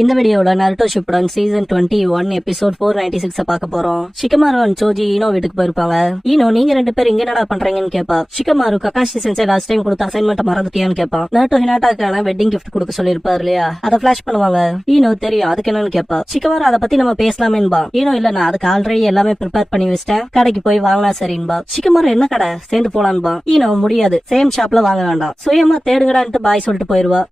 இந்த வீடியோல Naruto Shippuden season 21 episode 496 பார்க்க போறோம். ஷிகமாரு அண்ட் சோஜி ஈனோ வீட்டுக்கு போயிருப்பாங்க. ஈனோ, நீங்க ரெண்டு பேரும் இங்க என்னடா பண்றீங்கன்னு கேப்பா. ஷிகமாரு, ககாஷி சென்சை லாஸ்ட் டைம் கொடுத்த அசைன்மெண்ட் மறந்துட்டியான்னு கேப்பா. நருட்டோ ஹினாட்டாக்கான வெட்டிங் கிஃப்ட் கொடுக்க சொல்லிருப்பாரு இல்லையா, அதை ஃபிளாஷ் பண்ணுவாங்க. ஈனோ, தெரியும், அதுக்கு என்னன்னு கேப்பா. ஷிகமாரு, அதை பத்தி நம்ம பேசலாமேன்பா. ஈனோ, இல்ல, நான் அதுக்கு ஆல்ரெடி எல்லாமே ப்ரிப்பேர் பண்ணி வச்சிட்டேன், கடைக்கு போய் வாங்கினா சரின்பா. ஷிகமாரு, என்ன கடை, சேர்ந்து போலான்பா. ஈனோ, முடியாது, சேம் ஷாப்ல வாங்க வேண்டாம், சுயமா தேடுங்கடான்ட்டு பாய் சொல்லிட்டு போயிருவா.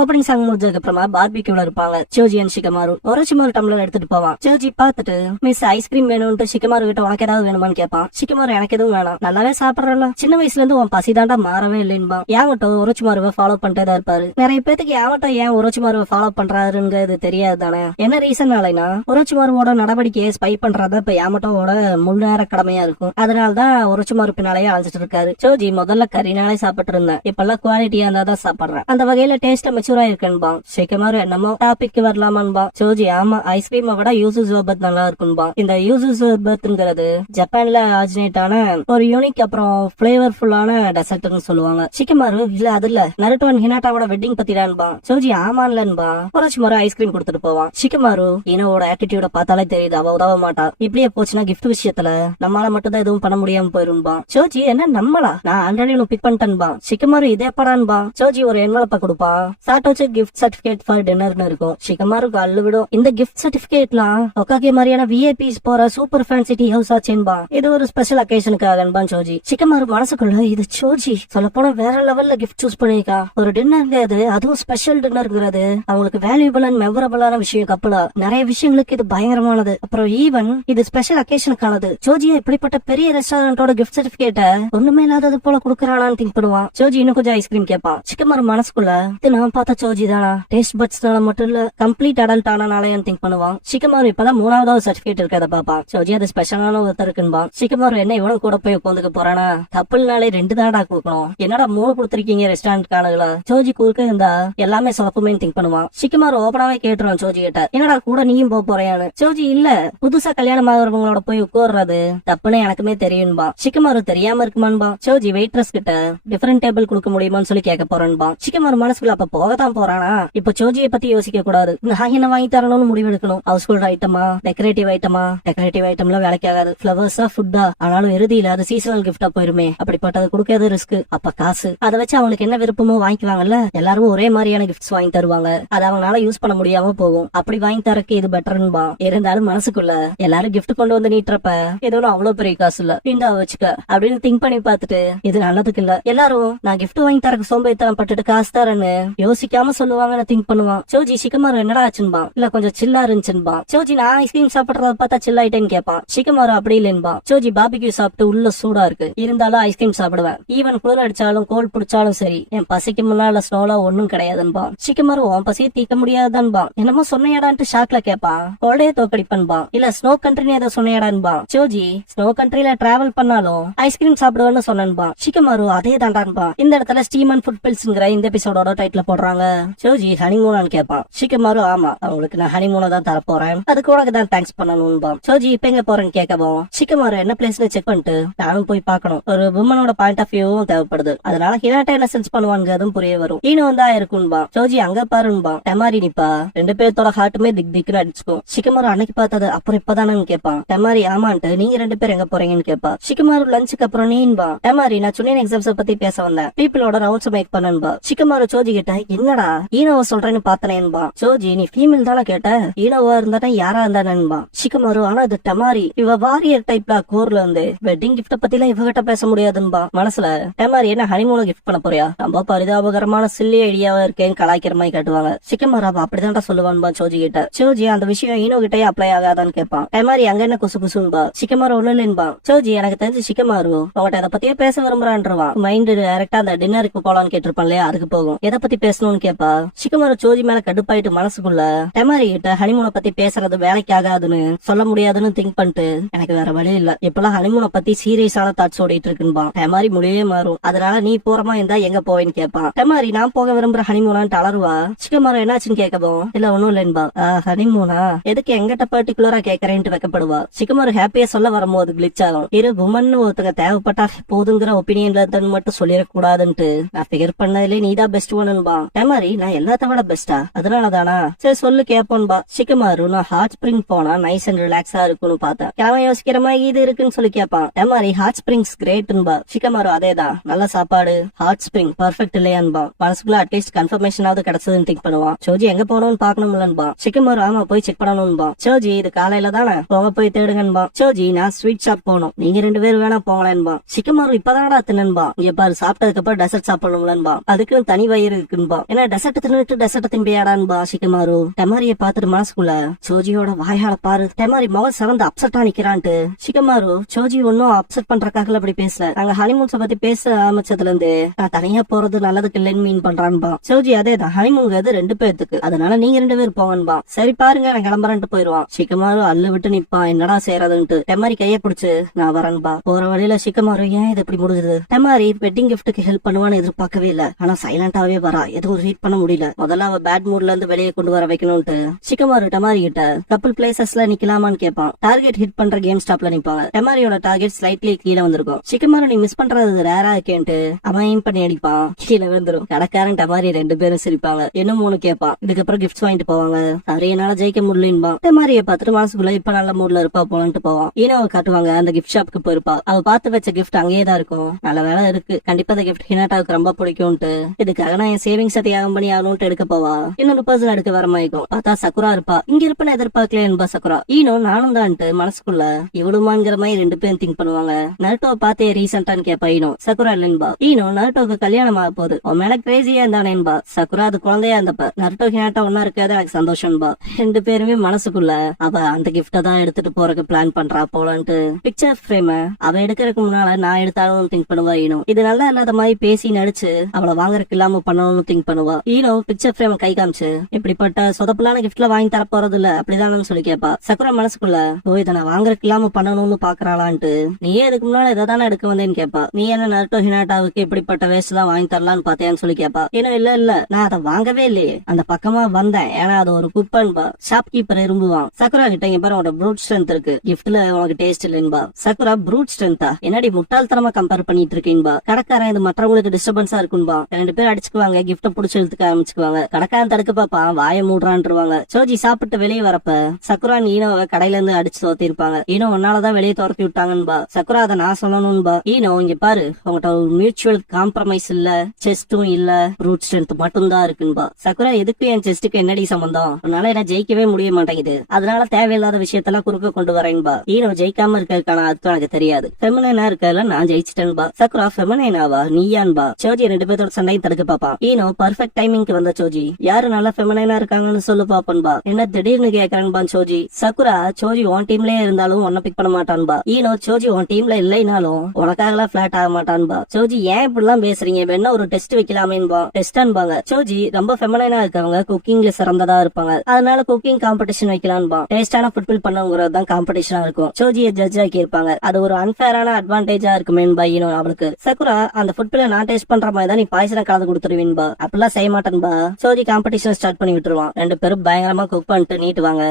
ஓப்பனிங் சாங் முடிஞ்சதுக்கு அப்புறமா பார்பிக்யூல இருப்பாங்க சோஜி அண்ட் ஷிகமாரு. ஒரு டம்ளர் எடுத்துட்டு போவான். சோஜி பாத்துட்டு, மிஸ் ஐஸ்கிரீம் வேணும்னு ஷிகமாரு கிட்ட உனக்கு ஏதாவது வேணுமான்னு கேட்பான். ஷிகமாரு, எனக்கு எதுவும் வேணாம், நல்லாவே சாப்பிடறல, சின்ன வயசுல இருந்து உன் பசிதாண்டா மாறவே இல்லைன்பா. யாவட்டும் ஒரோச்சிமாருவை ஃபாலோ பண்ணிட்டே தான் இருப்பாரு. நிறைய பேத்துக்கு யாவட்டும் ஏன் ஒரோச்சிமாருவை ஃபாலோ பண்றாருங்கிறது தெரியாது தானே. என்ன ரீசன்னாலனா, ஒரோச்சிமாருவோட நடவடிக்கையை ஸ்பை பண்றத இப்ப யாமட்டோட முழு நேர கடமையா இருக்கும். அதனாலதான் ஒரோச்சிமாரு பின்னாலேயே அழைச்சிட்டு இருக்காரு. சோஜி, முதல்ல கறினாலே சாப்பிட்டு இருந்தேன், இப்பெல்லாம் குவாலிட்டியா இருந்தா தான் சாப்பிடுறேன், அந்த வகையில டேஸ்ட் மெச்சூரா இருக்குன்பா. ஷிகமாரு, என்னமோ டாபிக் வரலாமான்பா. சோஜி, ஆமா, ஐஸ்கிரீமை விட யூசு சோபத் நல்லா இருக்குன்பா. இந்த யூசு சோபத்ங்கிறது ஜப்பான்ல ஆரிஜினேட் ஆன ஒரு யூனிக் அப்புறம் பிளேவர்ஃபுல்லான டெசர்ட்னு சொல்லுவாங்க. ஷிகமாரு, இல்ல அது இல்ல, நருட்டோ அண்ட் ஹினாட்டாவோட வெட்டிங் பத்திடான்பா. சோஜி, ஆமான்லன்பா. ஒரோச்சிமாரு ஐஸ்கிரீம் கொடுத்துட்டு போவான். ஷிகமாரு, ஈனோவோட ஆட்டிடியூட பார்த்தாலே தெரியுது, அவ உதவ மாட்டா. இப்படியே போச்சுன்னா கிஃப்ட் விஷயத்துல நம்மளால மட்டும் தான் எதுவும் பண்ண முடியாம போயிரும்பா. சோஜி, என்ன நம்மளா, நான் ஆல்ரெடி பிக் பண்ணிட்டேன்பா. ஷிகமாரு, இதே படான்பா. சோஜி ஒரு என்வலப்ப கொடுப்பா. சாட்டோச்சு கிஃப்ட் சர்டிபிகேட் ஃபார் டின்னர்னு இருக்கும். ஷிகமாருக்கு அள்ளு விடும். இந்த கிஃப்ட் சர்டிபிகேட்லாம் ஒக்காகே மாதிரியான விஐபிஸ் போற சூப்பர் ஃபேன்சி டீ ஹவுஸ் ஆச்சேன்பா. இது ஒரு ஸ்பெஷல் அக்கேஷனுக்காக சோஜி. ஷிகமாரு மனசுக்குள்ள, இது சோஜி சொல்ல போனா வேற லெவல்ல கிஃப்ட் சூஸ் பண்ணிருக்கா. ஒரு டின்னர்ங்கிறது, அதுவும் ஸ்பெஷல் டின்னர்ங்கிறது அவங்களுக்கு வேல்யூபிள் அண்ட் மெமரபிளான விஷயம். கப்பலா நிறைய விஷயங்களுக்கு இது பயங்கரமானது. அப்புறம் ஈவன் இது ஸ்பெஷல் அக்கேஷனுக்கானது. ஜோஜியா இப்படிப்பட்ட பெரிய ரெஸ்டாரண்டோட கிஃப்ட் சர்டிபிகேட்ட ஒண்ணுமே இல்லாதது போல குடுக்கறானான்னு திங்க் பண்ணுவான். ஜோஜி இன்னும் கொஞ்சம் ஐஸ்கிரீம் கேட்பான். ஷிகமாரு மனசுக்குள்ள, இது நான் பார்த்த ஜோஜி தானா, டேஸ்ட் பட்ஸ்னால மட்டும் இல்ல கம்ப்ளீட் அடல்ட் ஆனானாலன்னு திங்க் பண்ணுவான். ஷிகமாரு இப்பதான் 3வது சர்டிபிகேட் இருக்கத பாப்பான். ஜோஜி அது ஸ்பெஷலான ஒருத்தருக்குன்பா. ஷிகமாரு, என்ன இவனும் கூட போய் உட்காந்துக்க போறானா, கப்பல்னாலே 2 தாடா கொடுக்கணும், என்னடா 3 கொடுத்திருக்கீங்க ரெஸ்டாரண்ட் காணுங்களா. ஜோஜி குறுக்க இருந்தா எல்லாமே சொலப்புமே திங்க் பண்ணுவான். ஷிகமாரு ஓபனாவே கேட்டுருவான் ஜோஜி கிட்ட, என்னடா கூட நீயும் போறியான்னு. ஜோஜி, இல்ல, புதுசா கல்யாணம் ஆகிறவங்களோட போய் உட்கார்றது தப்புன்னு எனக்குமே தெரியும்பா. ஷிகமாரு, தெரியாம இருக்குமான்பா. ஜோஜி வெயிட்ரஸ் கிட்ட டிஃபரெண்ட் டேபிள் கொடுக்க முடியுமான்னு சொல்லி கேட்க போறேன்பா. ஷிகமாரு மனசுக்குள்ள, அப்ப போகத்தான் போறானா, இப்ப சோஜியை பத்தி யோசிக்க கூடாது, நான் என்ன வாங்கி தரணும்னு முடிவெடுக்கணும். ஹவுஸ் ஹோல்ட் ஐட்டமா, டெக்கரேட்டிவ் ஐட்டமா. டெக்கரேட்டிவ் ஐட்டம்ல வேலைக்கு ஆகாது, பிளவர்ஸா ஃபுட்டா, ஆனாலும் இறுதியில அது சீசனல் கிஃப்டா போயிருமே, அப்படிப்பட்டது கொடுக்கறது ரிஸ்க். அப்ப காசு, அதை வச்சு அவங்களுக்கு என்ன விருப்பமோ வாங்கிக்குவாங்கல்ல. எல்லாரும் ஒரே மாதிரியான கிஃப்ட்ஸ் வாங்கி தருவாங்க, அது அவங்களால யூஸ் பண்ண முடியாம போகும். அப்படி வாங்கி தரக்கு இது பெட்டர்ன்பா. இருந்தாலும் மனசுக்குள்ள, எல்லாரும் கிஃப்ட் கொண்டு வந்து நீட்டுறப்ப ஏதோ அவ்வளவு பெரிய காசு இல்ல, இந்தா வச்சுக்க அப்படின்னு திங்க் பண்ணி பார்த்துட்டு, இது நல்லதுக்கு இல்ல, எல்லாரும் நான் கிஃப்ட் வாங்கி தரக்கு சோம்பேறித்தனம் பட்டுட்டு காசு தரேன்னு யோசிக்காம சொல்லுவாங்கன்னு திங்க் பண்ணுவான். சோஜி, ஷிகமாரு என்னடா ஆச்சுன்பா. இல்ல கொஞ்சம் சில்லா இருந்துச்சுன்பா. சோஜி, நான் ஐஸ்கிரீம் சாப்பிடுறத பார்த்தா சில் ஆயிட்டேன்னு கேட்பான். ஷிகமாரு, அப்படி இல்லைன்பா. சோஜி, பார்பிக்யூ சாப்பிட்டு உள்ள சூடா இருக்கு, இருந்தாலும் ஐஸ்கிரீம் சாப்பிடுவேன், ஈவன் குளிர் அடிச்சாலும் கோல்ட் பிடிச்சாலும் சரி, என் பசிக்கு முன்னால ஸ்னோலா ஒண்ணும் கிடையாதுன்பா. ஷிகமாரு, உன் பசியை தீக்க முடியாதுதான்பா. என்னமோ சொன்னையாடான்ட்டு ஷாக்ல கேட்பான். கோல்டே தோக்கடிப்பன்பா. இல்ல ஸ்னோ கண்ட்ரின்னு ஏதோ சொன்னையாடான்பா. சோஜி, ஸ்னோ கண்ட்ரில டிராவல் பண்ணாலும் ஐஸ்கிரீம் சாப்பிடுவேன்னு சொன்னன்பா. ஷிகமாரு, அதே தாண்டான்பா. இந்த இடத்துல ஸ்டீமன் ஃபுட் பில்ஸ்ங்கிற இந்த எபிசோடோட டைட்டில் போடுறாங்க. சோஜி, ஹனிமூனான்னு கேட்பான். ஷிகமாரு, ஆமா, அவங்களுக்கு நான் ஹனிமூனை தான் தரப்போறேன், அதுக்கு உனக்கு தான் தேங்க்ஸ் பண்ணணும்பா. சோஜி, இப்ப எங்க போறேன்னு கேட்கவும், ஷிகமாரு என்ன பிளேஸ்ல செக் பண்ணிட்டு, நானும் போய் பார்க்கணும், ஒரு உமனோட பாயிண்ட் ஆஃப் வியூவும் தேவைப்படுது, அதனால ஹினாட்டா என்ன சென்ஸ் பண்ணுவாங்க அதுவும் புரிய வரும். ஈனோ வந்தா இருக்கும்பா. சோஜி, அங்க பாருன்பா. டெமாரி நிப்பா. 2 பேர்த்தோட ஹார்ட்டுமே திக் திக்னு அடிச்சுக்கும். ஷிகமாரு, அன்னைக்கு பார்த்தது அப்புறம் இப்பதானு கேட்பான். டெமாரி, ஆமான்ட்டு, நீங்க 2 பேர் எங்க போறீங்கன்னு கேட்பா. ஷிகமாரு, லஞ்சுக்கு அப்புறம் நீன்பா. டெமாரி, நான் சுனியன் எக்ஸாம்ஸ் பத்தி பேச வந்தேன், பீப்பிளோட ரவுண்ட்ஸ் மேக் பண்ணன்பா. ஷிகமாரு ஜோஜி கிட்ட, என்னடா ஈனோவ சொல்றேன்னு பார்த்தனேன்பா. ஜோஜி, நீ ஃபீமேல் தானே கேட்ட, ஈனோவா இருந்தா யாரா இருந்தானேன்பா. ஷிகமாரு, ஆனா இது டெமாரி, இவ வாரியர் டைப்ல கோர்ல இருந்து வெட்டிங் கிஃப்ட பத்தி எல்லாம் இவகிட்ட பேச முடியாதுன்பா. மனசுல, டெமாரி என்ன ஹனிமூனை கிஃப்ட் பண்ண போறியா, ரொம்ப பரிதாபகரமான சில்லி ஐடியாவா இருக்கேன் கலாய்க்கிற மாதிரி காட்டுவாங்க. ஷிகமாரு, அப்படிதான்டா சொல்லுவான்பா ஜோஜி கிட்ட. ஜோஜி, அந்த விஷயம் ஈனோ கிட்டே அப்ளை ஆகாதான்னு கேட்பான். டெமாரி, அங்க என்ன குசு குசுன்பா. ஷிகமாரு, ஒண்ணு இல்லைன்பா. ஜோஜி, எனக்கு தெரிஞ்சு ஷிகமாரு உங்ககிட்ட அதை பத்தியே பேச விரும்புறான்றான். மைண்ட் டைரக்டா அந்த டின்னருக்கு போலான்னு கேட்டிருப்பான் இல்லையா, அதுக்கு போகும். எதை பத்தி பேசணும் பண்ணணும்னு கேப்பா. ஷிகமாரு சோஜி மேல கடுப்பாயிட்டு மனசுக்குள்ள டெமாரி கிட்ட ஹனிமூனை பத்தி பேசுறது வேலைக்கு ஆகாதுன்னு சொல்ல முடியாதுன்னு திங்க் பண்ணிட்டு எனக்கு வேற வழி இல்ல, இப்பெல்லாம் ஹனிமூனை பத்தி சீரியஸான தாட்ஸ் ஓடிட்டு இருக்குன்பா. டெமாரி முடியே மாறும், அதனால நீ போறமா இருந்தா எங்க போவேன்னு கேப்பான். டெமாரி நான் போக விரும்புற ஹனிமூனான்னு அலறுவா. ஷிகமாரு என்னாச்சுன்னு கேட்கவும் இல்ல ஒண்ணும் இல்லைன்பா. ஹனிமூனா எதுக்கு எங்கிட்ட பர்டிகுலரா கேக்குறேன்ட்டு வைக்கப்படுவா. ஷிகமாரு ஹாப்பியா சொல்ல வரும்போது கிளிச் ஆகும். இரு உமன் ஒருத்தங்க தேவைப்பட்டா போதுங்கிற ஒப்பீனியன்ல இருந்து மட்டும் சொல்லிடக்கூடாதுன்ட்டு நான் ஃபிகர் பண்ணதுல நீதான் பெஸ்ட் ஒன்னுபா. டெமாரி நான் எல்லாத்த விட பெஸ்டா, அதனாலதானா சரி சொல்லு கேப்போன்பா. ஷிகமாரு நான் ஹாட் ஸ்பிரிங் போனா நைஸ் அண்ட் ரிலாக்ஸா இருக்கும்னு பார்த்தேன், கிழமை யோசிக்கிற மாதிரி இது இருக்குன்னு சொல்லி கேட்பான். டெமாரி ஹாட் ஸ்பிரிங்ஸ் கிரேட்ன்பா. ஷிகமாரு அதேதான், நல்ல சாப்பாடு ஹாட் ஸ்பிரிங் பர்ஃபெக்ட் இல்லையான்பா. மனசுக்குள்ள அட்லீஸ்ட் கன்ஃபர்மேஷனாவது கிடைச்சதுன்னு திங்க் பண்ணுவான். சோஜி எங்க போகணும்னு பாக்கணும்லன்பா. ஷிகமாரு ஆமா போய் செக் பண்ணணும்பா. சோஜி இது காலையில தானே போக போய் தேடுங்கன்பா. சோஜி நான் ஸ்வீட் ஷாப் போகணும், நீங்க 2 பேரும் வேணா போங்களேன்பா. ஷிகமாரு இப்பதானடா தின்னன்பா. இங்க பாரு சாப்பிட்டதுக்கு அப்புறம் டெசர்ட் சாப்பிடணும்லன்பா. அதுக்கு தனி வயிறு இருக்குன்பா. ஏன்னா டெசர்ட் தின்னுட்டு டெசர்ட் திம்பியாடான்பா. ஷிகமாரு டெமாரிய பாத்துட்டு மனசுக்குள்ள சோஜியோட வாயால பாரு, டெமாரி முகம் சிறந்து அப்செட்டா நிக்கிறான்ட்டு. ஷிகமாரு சோஜி ஒன்னும் அப்செட் பண்றதுக்காக அப்படி பேசல, நாங்க ஹனிமூன்ஸ பத்தி பேச ஆரம்பிச்சதுல இருந்து நான் தனியா போறது நல்லதுக்கு இல்லைன்னு மீன் பண்றான்பா. சோஜி அதேதான், ஹனிமூன்ங்கிறது 2 பேத்துக்கு, அதனால நீங்க 2 பேர் போங்கன்பா. சரி பாருங்க நான் கிளம்புறேன்ட்டு போயிருவான். ஷிகமாரு அல்ல விட்டு நிப்பான், என்னடா செய்யறதுன்ட்டு. டெமாரி கைய பிடிச்சு நான் வரேன்பா. போற வழியில ஷிகமாரு ஏன் இது இப்படி முடிஞ்சது, டெமாரி வெட்டிங் கிஃப்ட்டுக்கு ஹெல்ப் பண்ணுவான்னு எதிர்பார்க்கவே இல்ல, ஆனா சைலண்டாவே வரா, எதுவும் ரீட் பண்ண முடியல. முதல்ல அவ பேட் மூட்ல இருந்து வெளியே கொண்டு வர வைக்கணும்ட்டு ஷிகமாரு டெமாரி கிட்ட கப்பிள் பிளேசஸ்ல நிக்கலாமான்னு கேட்பான். டார்கெட் ஹிட் பண்ற கேம் ஸ்டாப்ல நிப்பாங்க. டெமாரியோட டார்கெட் ஸ்லைட்லி கீழே வந்திருக்கும். ஷிகமாரு நீ மிஸ் பண்றது ரேரா இருக்கேன்ட்டு அவன் ஏம் பண்ணி அடிப்பான், கீழே வந்துரும். கடைக்காரன் டெமாரி 2 பேரும் சிரிப்பாங்க. இன்னும் 3 கேட்பான். இதுக்கப்புறம் கிஃப்ட்ஸ் வாங்கிட்டு போவாங்க. சரி என்னால ஜெயிக்க முடியலன்பா. டெமாரிய பார்த்துட்டு மனசுக்குள்ள இப்ப நல்ல மூட்ல இருப்பா போலன்ட்டு போவான். ஈனோவை காட்டுவாங்க, அந்த கிஃப்ட் ஷாப்புக்கு போயிருப்பா. அவ பார்த்து வச்ச கிஃப்ட் அங்கேயே தான் இருக்கும். நல்ல வேலை இருக்கு, கண்டிப்பா அந்த கிஃப்ட் ஹினாட்டாவுக்கு ரொம்ப பிடிக்கும்ட்டு இதுக்காக நான் என் சேவிங்ஸ் தியாகம் பண்ணி ஆகணும்ட்டு எடுக்க போவா. இன்னொரு பர்சன் எடுக்க வர மாய்க்கும். பார்த்தா சக்குரா இருப்பா. இங்க இருப்பேன்னு எதிர்பார்க்கல என்பா சக்குரா. ஈனோ நானும் தான்ட்டு மனசுக்குள்ள இவளுமாங்கிற மாதிரி 2 பேரும் திங்க் பண்ணுவாங்க. நருட்டோவை பார்த்தே ரீசெண்டான்னு கேப்பா ஈனோ. சக்குரா இல்லன்பா. ஈனோ நருட்டோவுக்கு கல்யாணம் ஆக போகுது, உன் மேல கிரேசியா இருந்தானேன்பா. சக்குரா அது குழந்தையா இருந்தப்ப நருட்டோ ஹினாட்டா ஒன்னா இருக்காது எனக்கு சந்தோஷம்பா. 2 பேருமே மனசுக்குள்ள அவ அந்த கிஃப்ட தான் எடுத்துட்டு போறதுக்கு பிளான் பண்றா போலன்ட்டு பிக்சர் ஃப்ரேம் அவ எடுக்கிறதுக்கு முன்னால நான் எடுத்தாலும் திங்க் பண்ணுவா ஈனோ. இது நல்லா இல்லாத மாதிரி பேசி நடிச்சு அவளை வாங்குறதுக்கு இல்லாம பண்ணணும்னு திங்க் பண்ணுவா. ஈனோ பிக்சர் ஃப்ரேம் கை காமிச்சு இப்படிப்பட்ட சொதப்பலான கிஃப்ட்ல வாங்கி தர போறது இல்ல அப்படிதானு சொல்லி கேப்பா. சக்குரா மனசுக்குள்ள ஓ இதை நான் வாங்குறதுக்கு இல்லாம பண்ணணும்னு பாக்குறாளான்ட்டு நீயே இதுக்கு முன்னால இதை தானே எடுக்க வந்தேன்னு கேப்பா. நீ என்ன நருட்டோ ஹினாட்டாவுக்கு இப்படிப்பட்ட வேஸ்ட் தான் வாங்கி தரலான்னு பாத்தியான்னு சொல்லி கேப்பா. ஏன்னா இல்ல இல்ல நான் அதை வாங்கவே இல்லையே, அந்த பக்கமா வந்தேன், ஏன்னா அது ஒரு குப்பன்பா. ஷாப் கீப்பர் இரும்புவான். சக்குரா கிட்ட இங்க பாரு உனோட ப்ரூட் ஸ்ட்ரென்த் இருக்கு, கிஃப்ட்ல உனக்கு டேஸ்ட் இல்லைன்பா. சக்குரா ப்ரூட் ஸ்ட்ரென்த்தா என்னடி முட்டாள்தனமா கம்பேர் பண்ணிட்டு இருக்கீன்பா. கடைக்காரன் இது மற்றவங்களுக்கு டிஸ்டர்பன்ஸா இருக்குன்பா. 2 பேர் அடிச்சுக்குவாங்க, கிஃப்ட புடிச்சு இழுத்துக்க ஆரம்பிச்சுக்குவாங்க. கடைக்காரன் தடுக்க பாப்பா வாய மூடுறான்ருவாங்க. சோஜி சாப்பிட்டு வெளியே வரப்ப சக்குரா ஈனோவை கடையில இருந்து அடிச்சு தோத்தி இருப்பாங்க. ஈனோ உன்னாலதான் வெளியே துரத்தி விட்டாங்கன்பா. சக்குரா அதை நான் சொல்லணும்பா. ஈனோ இங்க பாரு உங்ககிட்ட ஒரு மியூச்சுவல் காம்ப்ரமைஸ் இல்ல, செஸ்டும் இல்ல, ப்ரூட் ஸ்ட்ரென்த் மட்டும் தான் இருக்குன்பா. சக்குரா எதுக்கு என் செஸ்டுக்கு என்னடி சம்பந்தம், உன்னால என்ன ஜெயிக்கவே முடிய மாட்டேங்குது, அதனால தேவையில்லாத விஷயத்தெல்லாம் குறுக்க கொண்டு வரேன்பா. ஈனோ ஜெயிக்காம இருக்கிறதுக்கான அதுக்கு எனக்கு தெரியாது, ஃபெமினைனா இருக்கல நான் ஜெயிச்சிட்டேன்பா. சக்குரா ஃபெமினைனாவா நீயான்பா. சோஜி 2 பேரோட சண்டையை தடுக்க பாப்பா. ஈனோ பர்ஃபெக்ட் டைமிங்க்கு வந்த சோஜி யாரு நல்லா ஃபெமினைனா இருக்காங்கன்னு சொல்லு பாப்பன்பா. என்ன திடீர்னு கேக்குறான்பா சோஜி. சக்குரா சோஜி உன் டீம்லயே இருந்தாலும் உன்ன பிக் பண்ண மாட்டான்பா. ஈனோ சோஜி உன் டீம்ல இல்லைனாலும் உனக்காகலாம் பிளாட் ஆக மாட்டான்பா. சோஜி ஏன் இப்படி எல்லாம் பேசுறீங்க, வேணா ஒரு டெஸ்ட் வைக்கலாமேன்பா. டெஸ்டான்பாங்க. சோஜி ரொம்ப ஃபெமினைனா இருக்கவங்க குக்கிங்ல சிறந்ததா இருப்பாங்க, அதனால குக்கிங் காம்படிஷன் வைக்கலான்பா. டேஸ்டான ஃபுட்பில் பண்ணவங்கிறது தான் காம்படிஷனா இருக்கும். சோஜியை ஜட்ஜ் ஆக்கி இருப்பாங்க, அது ஒரு அன்பேரான அட்வான்டேஜா இருக்குமேன்பா ஈனோ அவளுக்கு. சக்குரா அந்த ஃபுட்பில நான் டேஸ்ட் பண்ற மாதிரி தான் நீ பாய்சனை கலந்து கொடுத்துருவீன்பா. அப்படிலாம் செய்ய மாட்டேன்பா. சோஜி காம்படிஷன் ஸ்டார்ட் பண்ணி விட்டுருவான். 2 பேரும் பயங்கரமா குக் பண்ணிட்டு நீட்டுவாங்க.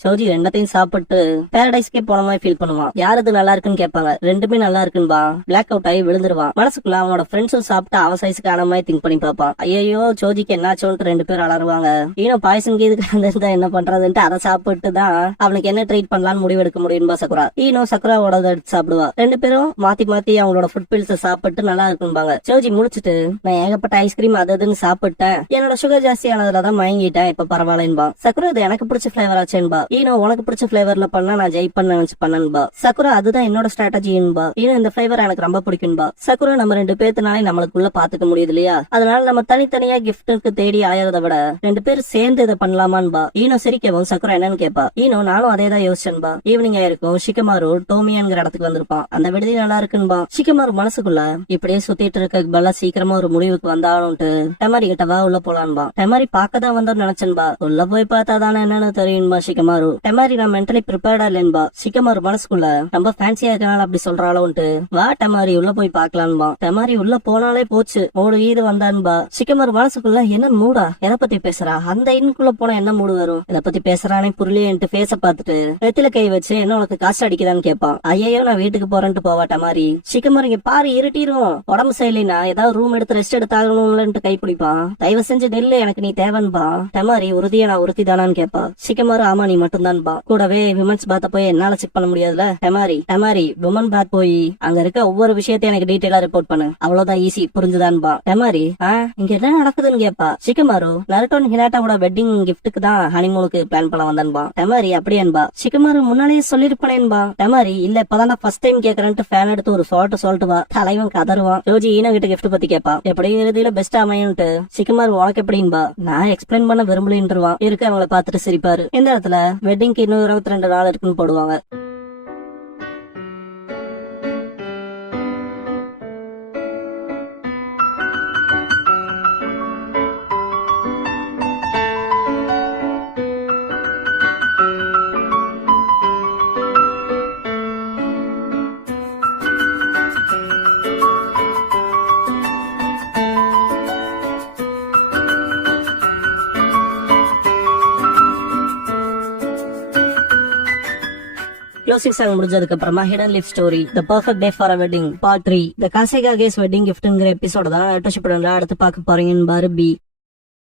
சோஜி 2த்தையும் சாப்பிட்டு பேரடைஸ்க்கே போன மாதிரி ஃபீல் பண்ணுவான். யாரது நல்லா இருக்குன்னு கேட்பாங்க. 2மே நல்லா இருக்குன்பா. பிளாக் அவுட் ஆகி விழுந்துருவான். மனசுக்குள்ள அவனோட ஃப்ரெண்ட்ஸும் சாப்பிட்டு அவன் சைஸ்க்கு ஆன மாதிரி திங்க் பண்ணி பாப்பான். ஐயோ சோஜிக்கு என்னாச்சோன்ட்டு 2 பேர் அலறுவாங்க. ஈனோ பாய்சன் கீதுக்கு இருந்தா என்ன பண்றதுன்ட்டு அதை சாப்பிட்டு தான் அவனுக்கு என்ன ட்ரீட் பண்ணலாம்னு முடிவு எடுக்க முடியும்பா சக்குரா. ஈனோ சக்குராவோட எடுத்து சாப்பிடுவா. 2 பேரும் மாத்தி மாத்தி அவங்களோட ஃபுட் பில்ஸ் சாப்பிட்டு நல்லா இருக்கும்பாங்க. சோஜி முடிச்சுட்டு நான் ஏகப்பட்ட ஐஸ்கிரீம் அதுன்னு சாப்பிட்டேன், என்னோட சுகர் ஜாஸ்தி ஆனதுலதான் மயங்கிட்டேன், இப்ப பரவாயில்லன்பா. சக்குரா இது எனக்கு பிடிச்ச பிளேவர் ஆச்சேன்பா. ஈனோ உனக்கு பிடிச்ச பிளேவர்ல பண்ணா நான் ஜெயிப்பேன்னு நினைச்சு பண்ணன்பா. சக்குரா அதுதான் என்னோட ஸ்ட்ராட்டஜின்பா. ஈனோ இந்த பிளேவர் எனக்கு ரொம்ப பிடிக்கும்பா. சக்குரா நம்ம 2 பேர்த்தனாலே நம்மளுக்குள்ள பாத்துக்க முடியுது இல்லையா, அதனால நம்ம தனித்தனியா கிஃப்ட்டுக்கு தேடி ஆயறத விட 2 பேரும் சேர்ந்து இதை பண்ணலாமான்பா. ஈனோ சிரிக்கவும் சக்குரா என்னன்னு கேப்பா. ஈனோ நானும் அதேதான் யோசிச்சேன்பா. ஈவினிங் ஆயிருக்கும். ஷிகமாரு டோமியான்ங்கிற இடத்துக்கு வந்திருப்பான். அந்த விடுதி நல்லா இருக்குன்பா. ஷிகமாரு மனசுக்குள்ள இப்படியே சுத்திட்டு இருக்க பல்ல சீக்கிரமா ஒரு முடிவுக்கு வந்தாலும்ட்டு டெமாரி கிட்ட வா உள்ள போலான்பா. டெமாரி பாக்கதான் வந்தோம்னு நினைச்சேன்பா. உள்ள போய் பார்த்தா தானே என்னன்னு தெரியும்பா ஷிகமாரு. டெமாரி நான் மென்டலி ப்ரிப்பேர்டா இல்லேன்பா. ஷிகமாரு மனசுக்குள்ள ரொம்ப ஃபேன்சியா இருக்கனால அப்படி சொல்றாளோன்ட்டு வா டெமாரி உள்ள போய் பாக்கலான்பா. டெமாரி உள்ள போனாலே போச்சு மூடு வீடு வந்தான்பா. ஷிகமாரு மனசுக்குள்ள என்ன மூடா, எதை பத்தி பேசுறா, அந்த இன்னுக்குள்ள போனா என்ன மூடு வரும், இதை பத்தி பேசுறானே புரியலேன்ட்டு பேச பார்த்துட்டு நெத்தில கை வச்சு என்ன உனக்கு காசு அடிக்குதான்னு கேட்பான். ஐயோ நான் வீட்டுக்கு போறேன்ட்டு போவாட்ட மாதிரி. ஷிகமாரு இங்க பாரு இருட்டிரும், உடம்பு சரியில்லைனா ஏதாவது ரூம் எடுத்து ரெஸ்ட் எடுத்தாகணும்லன்ட்டு கை பிடிப்பான். தயவு செஞ்சு நெல்லு எனக்கு நீ தேவன்பா. டெமாரி உறுதியா நான் உறுதி தானான்னு கேப்பா. ஷிகமாரு ஆமா நீ மட்டும்தான்பா. கூடவே விமன்ஸ் பாத்த போய் என்னால செக் பண்ண முடியாதுல. டெமாரி விமன் பாத் போய் அங்க இருக்க ஒவ்வொரு விஷயத்தையும் எனக்கு டீடைலா ரிப்போர்ட் பண்ணு, அவ்வளவுதான் ஈஸி புரிஞ்சுதான்பா. டெமாரி இங்க என்ன நடக்குதுன்னு கேப்பா. ஷிகமாரு நருட்டோன் ஹினாட்டாவோட வெட்டிங் கிஃப்ட்டுக்கு தான் ஹனிமூனுக்கு பிளான் பண்ண வந்தான்பா. டெமாரி அப்படியேன்பா. ஷிகமாரு முன்னாலேயே சொல்லிருப்பேன்பா. டெமாரி இல்ல இப்பதான் ஃபர்ஸ்ட் டைம் கேக்குறேன்ட்டு ஃபேன் எடுத்து ஒரு சொல்லிட்டு வா. தலைவன் கதருவான். ஜோஜி ஈனோ கிட்ட கிஃப்ட் பத்தி கேப்பா. எப்படி இறுதியில பெஸ்ட் அமையும்ட்டு. ஷிகமாரு உனக்கு எப்படின்பா. நான் எக்ஸ்பிளைன் பண்ண விரும்பலின்றுவான். இருக்கு அவங்கள பாத்துட்டு சிரிப்பாரு. இந்த இடத்துல வெட்டிங்க்கு இன்னும் 22 நாள் இருக்குன்னு போடுவாங்க. க்ளோசிங் சாங் முடிஞ்சதுக்கு அப்புறமா Hidden Leaf story the perfect day for a wedding part 3 the Kazekage's wedding கிஃப்ட்ங்கிற எபிசோட தான் அடுத்து பார்க்க போறீங்கன்னு பாருபி.